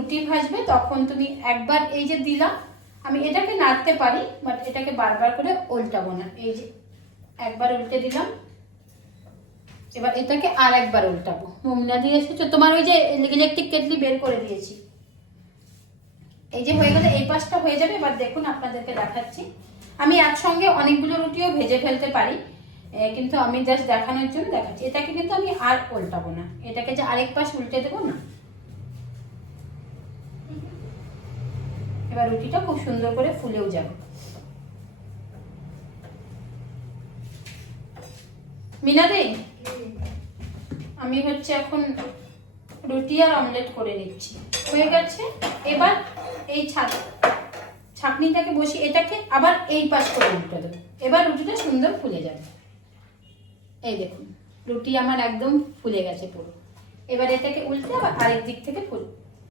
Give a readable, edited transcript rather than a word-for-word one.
রুটি ভাজবে তখন তুমি একবার এই যে দিলাম, আমি এটাকে নাড়তে পারি বাট এটাকে বারবার করে উল্টাবো না। এই যে একবার উল্টে দিলাম, এবার এটাকে আর একবার উল্টাবো। মুমনা দিয়ে এসেছো তোমার ওই যে ইলেকট্রিক কেটলি বের করে দিয়েছি। এই যে হয়ে গেলে এই পাশটা হয়ে যাবে। এবার দেখুন আপনাদেরকে দেখাচ্ছি, আমি একসঙ্গে অনেকগুলো রুটিও ভেজে ফেলতে পারি, কিন্তু আমি জাস্ট দেখানোর জন্য দেখাচ্ছি। এটাকে কিন্তু আমি আর উল্টাবো না, এটাকে যে আরেক পাশ উল্টে দেবো না। এবার রুটিটা খুব সুন্দর করে ফুলেও যাবে। মিনাদি, আমি হচ্ছে এখন রুটি আর অমলেট করে নিচ্ছি, হয়ে গেছে। এবার এই ছাঁকনিটাকে বসিয়ে এটাকে আবার এই পাশ করে উল্টে দেবো, এবার রুটিটা সুন্দর ফুলে যাবে। এই দেখুন রুটি আমার একদম ফুলে গেছে পুরো। এবার এটাকে উল্টে আবার আরেক দিক থেকে